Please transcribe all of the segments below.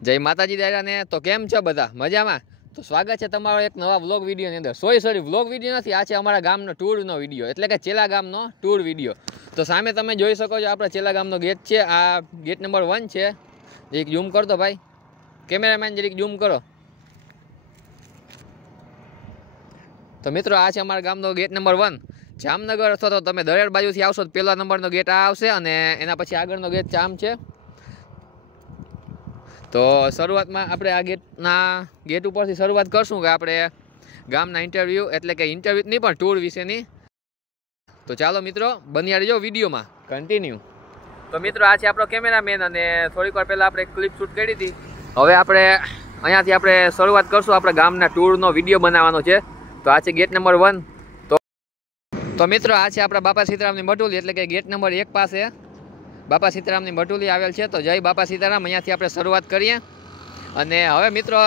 જય માતાજી દાયરાને તો કેમ છો બધા મજામાં? તો સ્વાગત છે તમારો એક નવા વ્લોગ વિડીયોની અંદર. સોરી વ્લોગ વિડીયો નથી, આ છે અમારા ગામનો ટૂરનો વિડીયો, એટલે કે ચેલા ગામનો ટૂર વિડીયો. તો સામે તમે જોઈ શકો છો આપણા ચેલા ગામનો ગેટ છે. આ ગેટ નંબર 1 છે. જરીક ઝૂમ કરતો ભાઈ, કેમેરામેન જરીક ઝૂમ કરો. તો મિત્રો આ છે અમારા ગામનો ગેટ નંબર 1. જામનગર અથવા તો તમે દરેડ બાજુથી આવશો તો પહેલા નંબરનો ગેટ આ આવશે અને એના પછી આગળનો ગેટ ચામ છે. તો શરૂઆતમાં આપણે આ ગેટ ઉપરથી શરૂઆત કરશું કે આપણે ગામના ઇન્ટરવ્યૂ, એટલે કે ઇન્ટરવ્યૂ નહીં પણ ટૂર વિશેની. તો ચાલો મિત્રો બન્યા રહેજો વિડીયોમાં કન્ટિન્યુ. તો મિત્રો આ છે આપણો કેમેરામેન અને થોડીક વાર પહેલાં આપણે ક્લિપ શૂટ કરી હતી. હવે આપણે અહીંયાથી આપણે શરૂઆત કરશું આપણા ગામના ટૂરનો વિડીયો બનાવવાનો છે. તો આ છે ગેટ નંબર 1. તો મિત્રો આ છે આપણા બાપા સીતારામની મટુલી, એટલે કે ગેટ નંબર 1 પાસે બાપા સીતારામની મટુલી આવેલ છે. તો જય બાપા સીતારામ, અહીંયાથી આપણે શરૂઆત કરીએ. અને હવે મિત્રો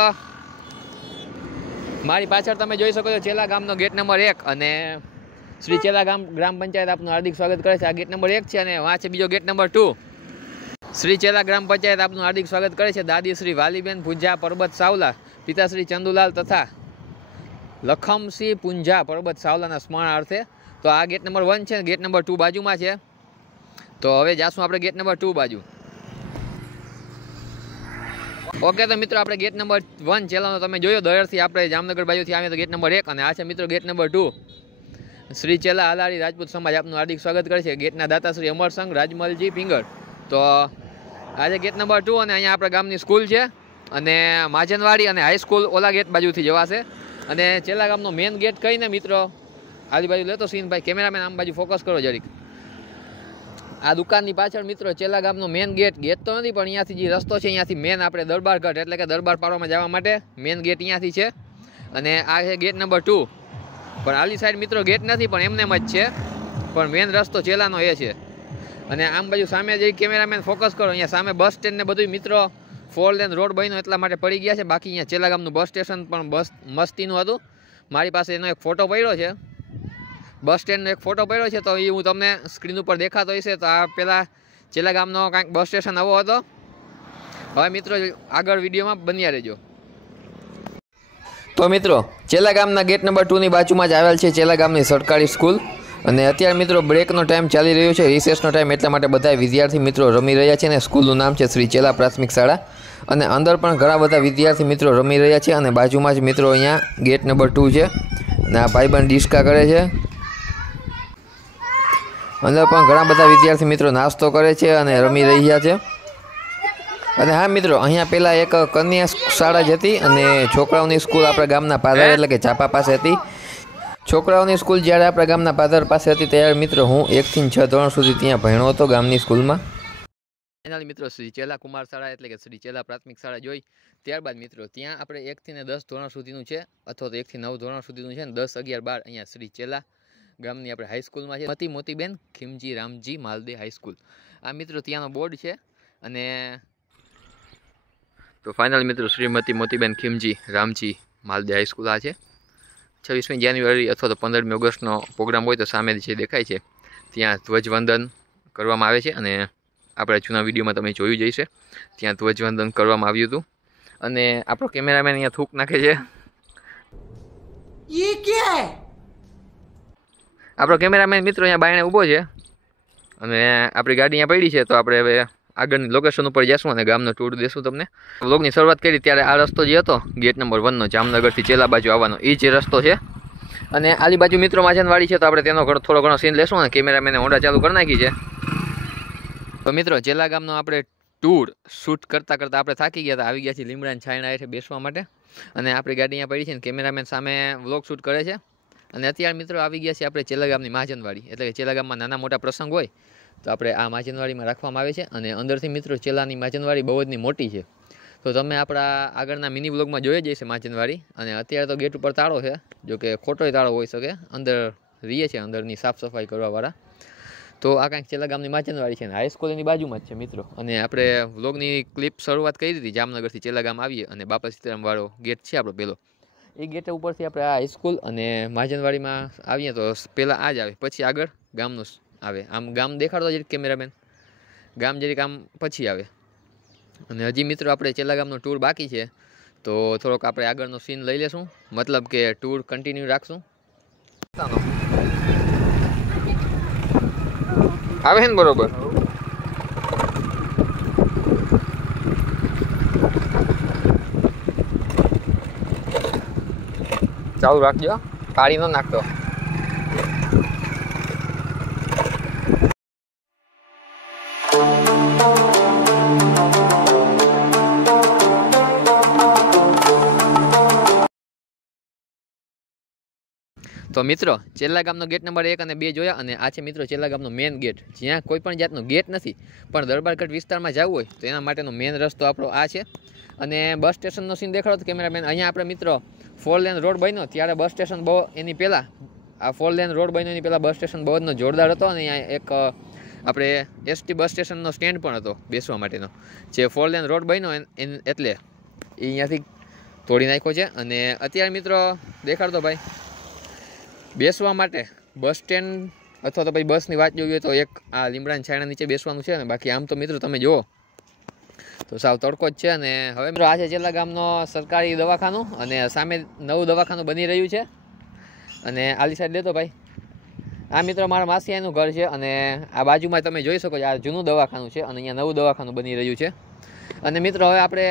મારી પાછળ તમે જોઈ શકો છો ચેલા ગામનો ગેટ નંબર 1 અને શ્રી ચેલા ગ્રામ પંચાયત આપનું હાર્દિક સ્વાગત કરે છે. આ ગેટ નંબર 1 છે અને આ છે બીજો ગેટ નંબર 2. શ્રી ચેલા ગ્રામ પંચાયત આપનું હાર્દિક સ્વાગત કરે છે. દાદી શ્રી વાલીબેન પૂંજા પરબત સાવલા, પિતાશ્રી ચંદુલાલ તથા લખમસિંહ પૂંજા પરબત સાવલાના સ્મરણાર્થે. તો આ ગેટ નંબર 1 છે, ગેટ નંબર 2 બાજુમાં છે. તો હવે જાશું આપણે ગેટ નંબર 2 બાજુ. ઓકે, તો મિત્રો આપણે ગેટ નંબર 1 ચેલાનો તમે જોયો દરેડથી આપણે જામનગર બાજુથી આવીએ તો ગેટ નંબર 1 અને આ છે મિત્રો ગેટ નંબર 2. શ્રી ચેલા હાલારી રાજપૂત સમાજ આપનું હાર્દિક સ્વાગત કરે છે. ગેટના દાતા શ્રી અમરસંગ રાજમલજી પિંગળ. તો આ છે ગેટ નંબર 2 અને અહીંયા આપણા ગામની સ્કૂલ છે અને માજનવાડી અને હાઈસ્કૂલ ઓલા ગેટ બાજુથી જવાશે. અને ચેલા ગામનો મેન ગેટ કહીને મિત્રો આજુબાજુ લેતો સીન ભાઈ, કેમેરામેન આમ બાજુ ફોકસ કરો જરીક. આ દુકાનની પાછળ મિત્રો ચેલા ગામનો મેન ગેટ તો નથી પણ અહીંયાથી જે રસ્તો છે અહીંયાથી મેન આપણે દરબારગઢ એટલે કે દરબાર પાડવામાં જવા માટે મેન ગેટ અહીંયાથી છે. અને આ છે ગેટ નંબર 2. પણ આલી સાઈડ મિત્રો ગેટ નથી પણ એમને જ છે, પણ મેન રસ્તો ચેલાનો એ છે. અને આમ બાજુ સામે જે કેમેરામેન ફોકસ કરો, અહીંયા સામે બસ સ્ટેન્ડ ને બધું મિત્રો 4 લેન રોડ બન્યો એટલા માટે પડી ગયા છે. બાકી અહીંયા ચેલા ગામનું બસ સ્ટેશન પણ મસ્તીનું હતું. મારી પાસે એનો એક ફોટો પડ્યો છે, બસ સ્ટેન્ડનો એક ફોટો પડ્યો છે. તો એ હું તમને સ્ક્રીન ઉપર દેખાતો હશે. તો આ પહેલાં ચેલા ગામનો કાંઈક બસ સ્ટેશન આવો હતો. હવે મિત્રો આગળ વિડીયોમાં બન્યા રહેજો. તો મિત્રો ચેલા ગામના ગેટ નંબર 2 ની બાજુમાં જ આવેલ છે ચેલા ગામની સરકારી સ્કૂલ. અને અત્યારે મિત્રો બ્રેકનો ટાઈમ ચાલી રહ્યો છે, રિસેસનો ટાઈમ, એટલા માટે બધા વિદ્યાર્થી મિત્રો રમી રહ્યા છે. અને સ્કૂલનું નામ છે શ્રી ચેલા પ્રાથમિક શાળા. અને અંદર પણ ઘણા બધા વિદ્યાર્થી મિત્રો રમી રહ્યા છે. અને બાજુમાં જ મિત્રો અહીંયા ગેટ નંબર 2 છે અને આ ભાઈબંધ ડિસ્કા કરે છે. અંદર પણ ઘણા બધા વિદ્યાર્થી મિત્રો નાસ્તો કરે છે અને રમી રહ્યા છે. અને હા મિત્રો અહીંયા પહેલાં એક કન્યા શાળા જ હતી અને છોકરાઓની સ્કૂલ આપણા ગામના પાદર એટલે કે ચાપા પાસે હતી. છોકરાઓની સ્કૂલ જ્યારે આપણા ગામના પાદર પાસે હતી ત્યારે મિત્રો હું 1 થી 6 ધોરણ સુધી ત્યાં ભણ્યો હતો ગામની સ્કૂલમાં. ફાઇનલી મિત્રો શ્રી ચેલા કુમાર શાળા એટલે કે શ્રી ચેલા પ્રાથમિક શાળા જોઈ ત્યારબાદ મિત્રો ત્યાં આપણે 1 થી 10 ધોરણ સુધીનું છે અથવા તો 1 થી 9 ધોરણ સુધીનું છે ને 10, 11, 12 અહીંયા શ્રી ચેલા ગામની આપણે હાઈસ્કૂલમાં છે, મતી મોતીબેન ખીમજી રામજી માલદે હાઈસ્કૂલ. આ મિત્રો ત્યાંનો બોર્ડ છે. અને તો ફાઇનલ મિત્રો શ્રીમતી મોતીબેન ખીમજી રામજી માલદે હાઈસ્કૂલ આ છે. 26મી જાન્યુઆરી અથવા તો 15મી ઓગસ્ટનો પ્રોગ્રામ હોય તો સામે જે દેખાય છે ત્યાં ધ્વજવંદન કરવામાં આવે છે. અને આપણે જૂના વિડીયોમાં તમે જોયું જ હશે, ત્યાં ધ્વજવંદન કરવામાં આવ્યું હતું. અને આપણો કેમેરામેન અહીંયા થૂક નાખે છે. આપણો કેમેરામેન મિત્રો અહીંયા બાયણે ઊભો છે અને આપણી ગાડી અહીંયા પડી છે. તો આપણે હવે આગળની લોકેશન ઉપર જઈશું અને ગામનો ટૂર દેશું તમને. વ્લોગની શરૂઆત કરી ત્યારે આ રસ્તો જે હતો ગેટ નંબર 1નો જામનગરથી ચેલા બાજુ આવવાનો એ જ રસ્તો છે. અને આલી બાજુ મિત્રો માજનવાડી છે તો આપણે તેનો થોડો ઘણો સીન લેશું અને કેમેરામેને હોન્ડા ચાલુ કરી નાખી છે. તો મિત્રો ચેલા ગામનો આપણે ટૂર શૂટ કરતાં આપણે થાકી ગયા હતા, આવી ગયા છીએ લીમડાની છાયણા હેઠે બેસવા માટે. અને આપણી ગાડી અહીંયા પડી છે ને કેમેરામેન સામે વ્લોગ શૂટ કરે છે. અને અત્યારે મિત્રો આવી ગયા છે આપણે ચેલા ગામની માજનવાડી, એટલે કે ચેલા ગામમાં નાના મોટા પ્રસંગ હોય તો આપણે આ માજનવાડીમાં રાખવામાં આવે છે. અને અંદરથી મિત્રો ચેલાની માજનવાડી બહુ જ મોટી છે. તો તમે આપણા આગળના મિની વ્લોગમાં જોઈ જ હશે માજનવાડી. અને અત્યારે તો ગેટ ઉપર તાળો છે, જો કે ખોટોય તાળો હોઈ શકે, અંદર રહીએ છે અંદરની સાફ સફાઈ કરવાવાળા. તો આ કાંઈક ચેલા ગામની માજનવાડી છે ને હાઈસ્કૂલની બાજુમાં જ છે મિત્રો. અને આપણે વ્લોગની ક્લિપ શરૂઆત કરી દીધી જામનગરથી ચેલા ગામ આવીએ અને બાપા સીતારામવાળો ગેટ છે આપણો પહેલો, એ ગેટ ઉપરથી આપણે આ હાઈસ્કૂલ અને માજનવાડીમાં આવીએ તો પહેલાં આ જ આવે, પછી આગળ ગામનું આવે. આમ ગામ દેખાડતો જરીક કેમેરામેન, ગામ જરીક આમ પછી આવે. અને હજી મિત્રો આપણે ચેલા ગામનો ટૂર બાકી છે, તો થોડોક આપણે આગળનો સીન લઈ લેશું, મતલબ કે ટૂર કન્ટિન્યુ રાખશું. આવે છે ને બરોબર? ચાલુ રાખજો, પાડી ન નાખતો. તો મિત્રો ચેલા ગામનો ગેટ નંબર 1 અને 2 જોયા, અને આ છે મિત્રો ચેલા ગામનો મેન ગેટ, જ્યાં કોઈ પણ જાતનો ગેટ નથી, પણ દરબારગઢ વિસ્તારમાં જવું હોય તો એના માટેનો મેન રસ્તો આપણો આ છે. અને બસ સ્ટેશનનો સીન દેખાડો તો કેમેરામેન. અહીંયા આપણે મિત્રો 4 લેન રોડ બન્યો ત્યારે બસ સ્ટેશન બહુ એની પહેલાં, આ 4 લેન રોડ બન્યો એની પહેલાં બસ સ્ટેશન બહુ જ જોરદાર હતો, અને અહીંયા એક આપણે એસટી બસ સ્ટેશનનો સ્ટેન્ડ પણ હતો બેસવા માટેનો. જે 4 લેન રોડ બન્યો એટલે એ અહીંયાથી તોડી નાખ્યો છે. અને અત્યારે મિત્રો દેખાડતો ભાઈ, બેસવા માટે બસ સ્ટેન્ડ અથવા તો પછી બસની વાત જોઈએ તો એક આ લીમડાની છાયડા નીચે બેસવાનું છે. ને બાકી આમ તો મિત્રો તમે જુઓ તો સાવ તડકો જ છે. અને હવે મિત્રો આ છે ચેલા ગામનો સરકારી દવાખાનું, અને સામે નવું દવાખાનું બની રહ્યું છે. અને આલી સાઈડ લેતો ભાઈ, આ મિત્રો મારા માસીયાનું ઘર છે, અને આ બાજુમાં તમે જોઈ શકો છો આ જૂનું દવાખાનું છે, અને અહીંયા નવું દવાખાનું બની રહ્યું છે. અને મિત્રો હવે આપણે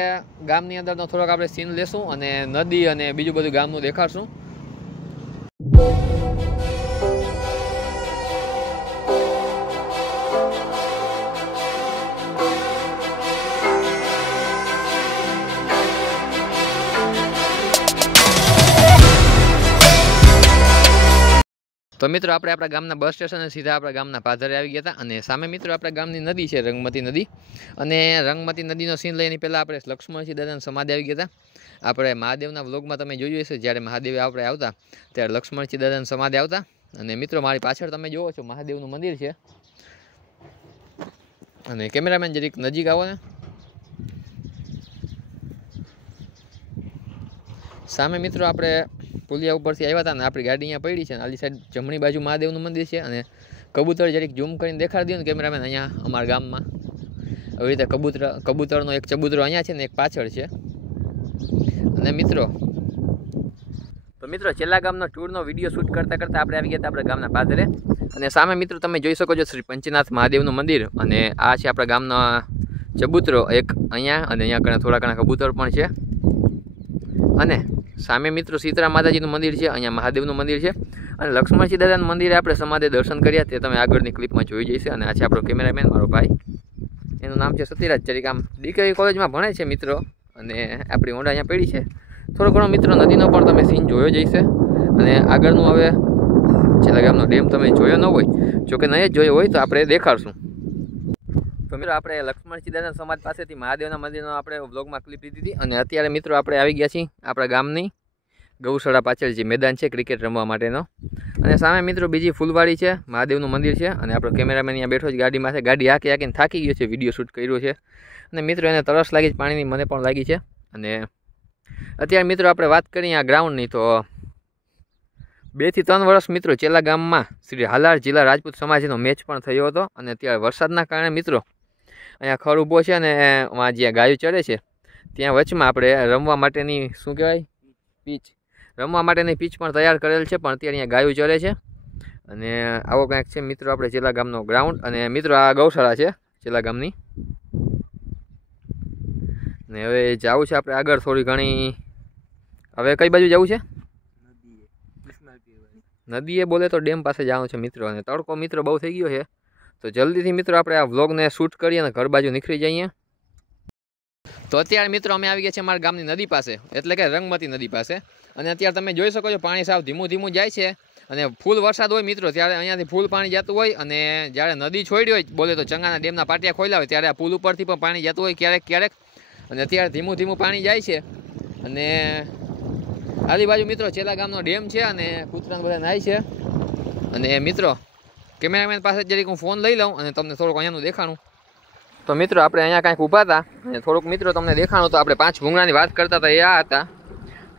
ગામની અંદરનો થોડોક આપણે સીન લેશું, અને નદી અને બીજું બધું ગામનું દેખાડશું. તો મિત્રો આપણે આપણા ગામના બસ સ્ટેશને સીધા આપણા ગામના પાદરે આવી ગયા હતા, અને સામે મિત્રો આપણા ગામની નદી છે રંગમતી નદી, અને રંગમતી નદીનો સીન લઈને પહેલાં આપણે લક્ષ્મણસિંહ દાદાની સમાધિ આવી ગયા હતા. આપણે મહાદેવના વ્લોગમાં તમે જોયું હશે, જ્યારે મહાદેવ આપણે આવતા ત્યારે લક્ષ્મણસિંહ દાદાની સમાધિ આવતા. અને મિત્રો મારી પાછળ તમે જુઓ છો મહાદેવનું મંદિર છે. અને કેમેરામેન જરીક નજીક આવો ને. સામે મિત્રો આપણે પુલિયા ઉપરથી આવ્યા હતા, અને આપણી ગાડી અહીંયા પડી છે, અને આલી સાઈડ જમણી બાજુ મહાદેવનું મંદિર છે. અને કબૂતર જરીક ઝૂમ કરીને દેખાડી દો ને કેમેરામેન, અહીંયા અમારા ગામમાં આવી રીતે કબૂતરનો એક ચબૂતરો અહીંયા છે ને એક પાછળ છે. અને મિત્રો ચેલા ગામનો ટૂરનો વિડીયો શૂટ કરતાં આપણે આવી ગયા હતા આપણા ગામના પાદરે. અને સામે મિત્રો તમે જોઈ શકો છો શ્રી પંચનાથ મહાદેવનું મંદિર, અને આ છે આપણા ગામનો ચબૂતરો એક અહીંયા, અને અહીંયા થોડા ઘણા કબૂતર પણ છે. અને સામે મિત્રો સીતરામ માતાજીનું મંદિર છે, અહીંયા મહાદેવનું મંદિર છે, અને લક્ષ્મણસિંહ દાદાનું મંદિરે આપણે સમાધિ દર્શન કર્યા તે તમે આગળની ક્લિપમાં જોઈ જઈશે. અને આ છે આપણો કેમેરામેન મારો ભાઈ, એનું નામ છે સતીરાજ ચરીક, આમ ડીકેવી કોલેજમાં ભણે છે મિત્રો. અને આપણી હોન્ડા અહીંયા પડી છે. થોડો ઘણો મિત્રો નદીનો પણ તમે સીન જોયો જઈશે. અને આગળનું હવે ચેલા ગામનો ડેમ તમે જોયો ન હોય, જોકે નહીં જ જોયો હોય તો આપણે દેખાડશું. તો મિત્રો આપણે લક્ષ્મણસિંહ દાદા સમાજ પાસેથી મહાદેવના મંદિરનો આપણે વ્લોગમાં ક્લિપ લીધી હતી. અને અત્યારે મિત્રો આપણે આવી ગયા છીએ આપણા ગામની ગૌશાળા પાછળ જે મેદાન છે ક્રિકેટ રમવા માટેનો. અને સામે મિત્રો બીજી ફૂલવાડી છે, મહાદેવનું મંદિર છે, અને આપણો કેમેરામેન અહીંયા બેઠો છે ગાડીમાં છે. ગાડી હાંકીને થાકી ગયો છે, વિડીયો શૂટ કર્યો છે. અને મિત્રો એને તરસ લાગી છે પાણીની, મને પણ લાગી છે. અને અત્યારે મિત્રો આપણે વાત કરીએ આ ગ્રાઉન્ડની, તો 2 થી 3 વર્ષ મિત્રો ચેલા ગામમાં શ્રી હાલાર જિલ્લા રાજપૂત સમાજનો મેચ પણ થયો હતો. અને અત્યારે વરસાદના કારણે મિત્રો અહીંયા ખડ ઊભો છે, અને જ્યાં ગાયો ચરે છે ત્યાં વચમાં આપણે રમવા માટેની શું કહેવાય પીચ, રમવા માટેની પીચ પણ તૈયાર કરેલ છે, પણ અત્યારે અહીંયા ગાયો ચરે છે. અને આવો કંઈક છે મિત્રો આપણે ચેલા ગામનો ગ્રાઉન્ડ. અને મિત્રો આ ગૌશાળા છે ચેલા ગામની. ને હવે જવું છે આપણે આગળ થોડી ઘણી. હવે કઈ બાજુ જવું છે? નદીએ બોલે તો ડેમ પાસે જવાનું છે મિત્રો. અને તડકો મિત્રો બહુ થઈ ગયો છે, તો જલ્દીથી મિત્રો આપણે આ વ્લોગને શૂટ કરીએ અને ઘર બાજુ નીકળી જઈએ. તો અત્યારે મિત્રો અમે આવી ગયા છીએ અમારા ગામની નદી પાસે, એટલે કે રંગમતી નદી પાસે. અને અત્યારે તમે જોઈ શકો છો પાણી સાવ ધીમું ધીમું જાય છે. અને ફૂલ વરસાદ હોય મિત્રો ત્યારે અહીંયાથી ફૂલ પાણી જતું હોય, અને જ્યારે નદી છોડી હોય બોલે તો ચંગાના ડેમના પાટિયા ખોલ્યા હોય ત્યારે આ પુલ ઉપરથી પણ પાણી જતું હોય ક્યારેક. અને અત્યારે ધીમું ધીમું પાણી જાય છે. અને આજુબાજુ મિત્રો ચેલા ગામનો ડેમ છે, અને કૂતરાને બધા નાય છે. અને મિત્રો કેમેરામેન પાસે જરીક હું ફોન લઈ લઉં અને તમને થોડુંક અહીંયાનું દેખાણું. તો મિત્રો આપણે અહીંયા કાંઈક ઊભા હતા, અને થોડુંક મિત્રો તમને દેખાણું. તો આપણે 5 ભૂંગળાની વાત કરતા હતા, એ આ હતા.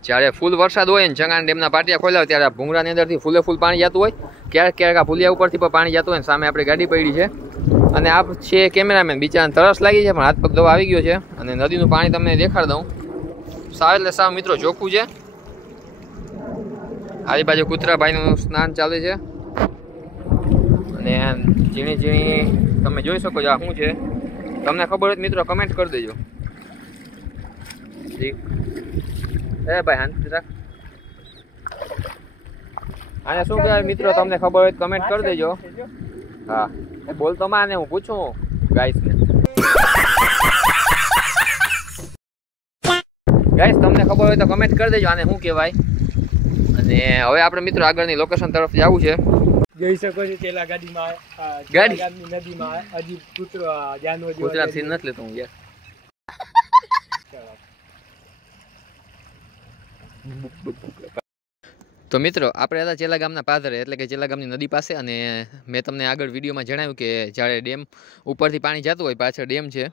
જ્યારે ફૂલ વરસાદ હોય ને ચંગાના ડેમના પાટિયા ખોલ્યા હોય ત્યારે આ ભૂંગળાની અંદરથી ફૂલે ફૂલ પાણી જતું હોય, ક્યારેક આ પુલિયા ઉપરથી પણ પાણી જતું હોય. ને સામે આપણી ગાડી પડી છે, અને આ છે કેમેરામેન, બિચારાને તરસ લાગી છે પણ હાથ પગ દવા આવી ગયો છે. અને નદીનું પાણી તમને દેખાડ દઉં. સાવ એટલે સાવ મિત્રો ચોખ્ખું છે. આજુબાજુ કૂતરાભાઈનું સ્નાન ચાલે છે. અને ઝીણી ઝીણી તમે જોઈ શકો છો આ શું છે. તમને ખબર હોય મિત્રો કમેન્ટ કરી દેજો. એ ભાઈ શાંતિ રાખ. આને શું કહેવાય મિત્રો તમને ખબર હોય કમેન્ટ કરી દેજો. હા એ બોલતો માં હું પૂછું ગાઈસને. ગાઈસ તમને ખબર હોય તો કમેન્ટ કરી દેજો આને શું કહેવાય. અને હવે આપણે મિત્રો આગળની લોકેશન તરફ જવું છે. જોઈ શકો છો પેલા ગાડીમાં ગામની નદીમાં હજી કૂતરા સીન નથી લેતો હું યાર. તો મિત્રો આપણે હતા ચેલા ગામના પાદરે, એટલે કે ચેલા ગામની નદી પાસે. અને મેં તમને આગળ વિડીયોમાં જણાવ્યું કે જ્યારે ડેમ ઉપરથી પાણી જતું હોય, પાછળ ડેમ છે,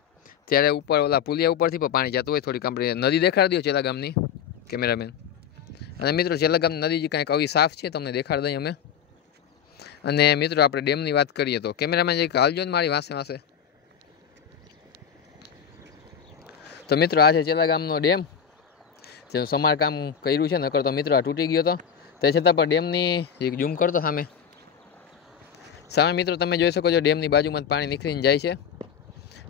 ત્યારે ઉપર ઓલા પુલિયા ઉપરથી પણ પાણી જતું હોય. થોડીક આપણે નદી દેખાડી દો ચેલા ગામની કેમેરામેન. અને મિત્રો ચેલા ગામની નદી કાંઈક આવી સાફ છે, તમને દેખાડી દઈએ અમે. અને મિત્રો આપણે ડેમની વાત કરીએ તો કેમેરામેન જે હાલજો ને મારી વાસે વાસે. તો મિત્રો આ છે ચેલા ગામનો ડેમ, જેનું સમારકામ કર્યું છે. નકર તો મિત્રો આ તૂટી ગયો હતો. તે છતાં પણ ડેમની એક ઝૂમ કરતો સામે મિત્રો તમે જોઈ શકો છો ડેમની બાજુમાં પાણી નીકળીને જાય છે.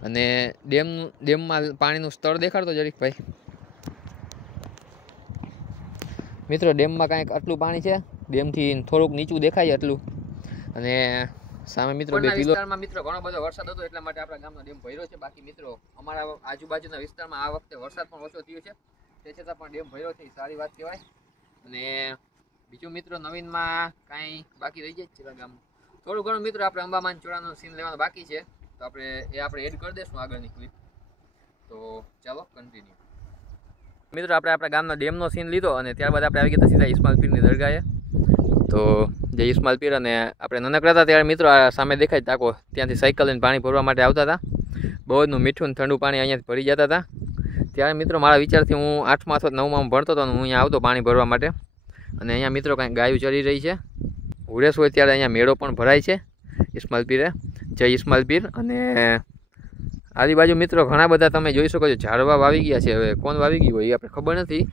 અને ડેમમાં પાણીનું સ્તર દેખાડતો જરીક ભાઈ. મિત્રો ડેમમાં કાંઈક આટલું પાણી છે, ડેમથી થોડુંક નીચું દેખાય એટલું. અને સામે મિત્રો બે વિસ્તારમાં મિત્રો ઘણો બધો વરસાદ હતો, એટલા માટે આપણા ગામનો ડેમ ભર્યો છે. બાકી મિત્રો અમારા આજુબાજુના વિસ્તારમાં આ વખતે વરસાદ પણ ઓછો થયો છે, તે છતાં પણ ડેમ ભર્યો છે, એ સારી વાત કહેવાય. અને બીજું મિત્રો નવીનમાં કાંઈ બાકી રહી જાય છે ગામ થોડું ઘણું મિત્રો આપણે અંબામાન ચોરાનો સીન લેવાનો બાકી છે, તો આપણે એડ કરી દઈશું આગળની ક્લિપ. તો ચાલો કન્ટિન્યુ. મિત્રો આપણે આપણા ગામના ડેમનો સીન લીધો અને ત્યારબાદ આપણે આવી ગયા સીધા ઇસ્માઇલ પીરની દરગાહે. તો જે ઇસ્માઇલ પીર અને આપણે નાનકડા હતા ત્યારે મિત્રો આ સામે દેખાય ટાંકો, ત્યાંથી સાયકલ લઈને પાણી ભરવા માટે આવતા હતા. બહુ જ મીઠું ઠંડુ પાણી અહીંયાથી ભરી જતા હતા. ત્યારે મિત્રો મારા વિચારથી હું 8મા અથવા 9માં ભણતો હતો અને હું અહીંયા આવતો પાણી ભરવા માટે. અને અહીંયા મિત્રો કાંઈક ગાયું ચરી રહી છે. ઉરેસ હોય ત્યારે અહીંયા મેળો પણ ભરાય છે ઇસ્માઇલ પીરે, જય ઇસ્માઇલ પીર. અને આજુબાજુ મિત્રો ઘણા બધા તમે જોઈ શકો છો ઝાડવા વાવી ગયા છે. હવે કોણ વાવી ગયું હોય એ આપણે ખબર નથી,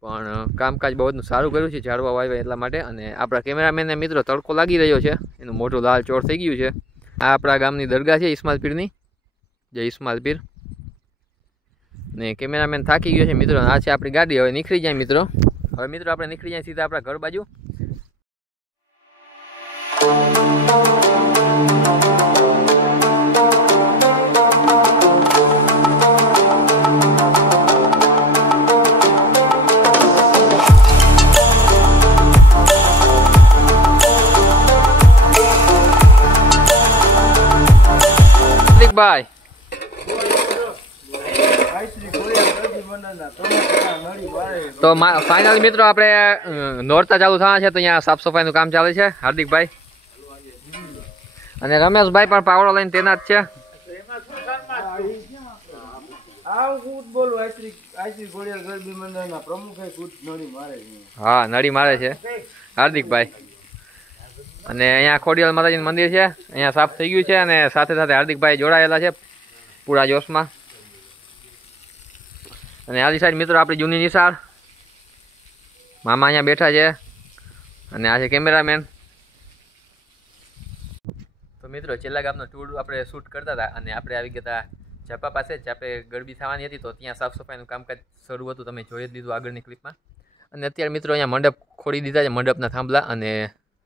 પણ કામકાજ બહુ જ સારું કર્યું છે ઝાડવા વાવ્યા એટલા માટે. અને આપણા કેમેરામેનને મિત્રો તડકો લાગી રહ્યો છે, એનું મોટું લાલ ચોર થઈ ગયું છે. આ આપણા ગામની દરગાહ છે ઇસ્માઇલ પીરની, જય ઇસ્માઇલ પીર. ને કેમેરામેન થાકી ગયો છે મિત્રો. આ છે આપણી ગાડી, હવે નીકળી જાય મિત્રો. હવે મિત્રો આપણે નીકળી જાય સીધા આપણા ઘર બાજુ. ભાઈ તો ફાઇનલ મિત્રો આપણે નોરતા ચાલુ થવાના છે, તો અહીંયા સાફ સફાઈનું કામ ચાલે છે. હાર્દિકભાઈ અને રમેશભાઈ પણ પાવડો લઈને તૈનાત છે. હા નળી મારે છે હાર્દિકભાઈ. અને અહીંયા ખોડિયાલ માતાજીનું મંદિર છે, અહીંયા સાફ થઈ ગયું છે. અને સાથે સાથે હાર્દિકભાઈ જોડાયેલા છે પૂરા જોશમાં. અને આલી સાઈડ મિત્રો આપણી જૂની નિશાળ મામા અહીંયા બેઠા છે. અને આ છે કેમેરામેન. તો મિત્રો ચેલા ગામનો ટૂર આપણે શૂટ કરતા હતા અને આપણે આવી ગયા હતા ઝાપા પાસે. ઝાપે ગરબી થવાની હતી, તો ત્યાં સાફ સફાઈનું કામકાજ શરૂ હતું, તમે જોઈ જ લીધું આગળની ક્લિપમાં. અને અત્યારે મિત્રો અહીંયા મંડપ ખોડી દીધા છે, મંડપના થાંભલા. અને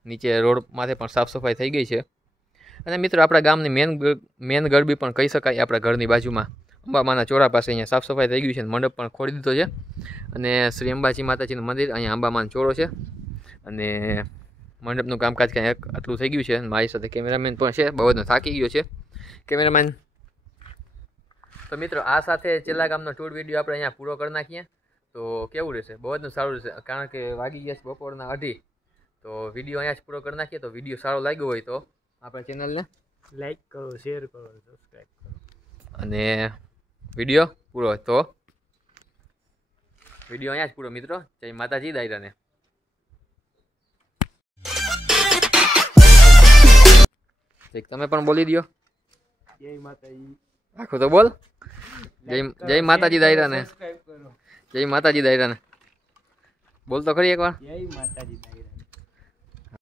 નીચે રોડ માથે પણ સાફ સફાઈ થઈ ગઈ છે. અને મિત્રો આપણા ગામની મેન ગરબી પણ કહી શકાય, આપણા ઘરની બાજુમાં અંબામાના ચોરા પાસે અહીંયા સાફ સફાઈ થઈ ગઈ છે, મંડપ પણ ખોડી દીધો છે. અને શ્રી અંબાજી માતાજીનું મંદિર, અહીંયા અંબામાનો ચોરો છે. અને મંડપનું કામકાજ કાંઈ આટલું થઈ ગયું છે. મારી સાથે કેમેરામેન પણ છે, બહુ જ થાકી ગયો છે કેમેરામેન. તો મિત્રો આ સાથે ચેલા ગામનો ટૂર વિડીયો આપણે અહીંયા પૂરો કરી નાખીએ. તો કેવું રહેશે? બહુ જ સારું રહેશે, કારણ કે વાગી ગયા છે બપોરના 2:30. તો વિડીયો અહીંયા જ પૂરો કરી નાખીએ. તો વિડીયો સારો લાગ્યો હોય તો આપણા ચેનલને લાઈક કરો, શેર કરો, સબસ્ક્રાઈબ કરો. અને વિડીયો પૂરો તો વિડીયો અહીંયા જ પૂરો મિત્રો. જય માતાજી દાયરાને. એક તમે પણ બોલી દો. જય માતાજી. આખું તો બોલ. જય માતાજી દાયરા ને. સબસ્ક્રાઇબ કરો. જય માતાજી દાયરા ને. બોલ તો ખરી એકવાર. જય માતાજી દાયરા.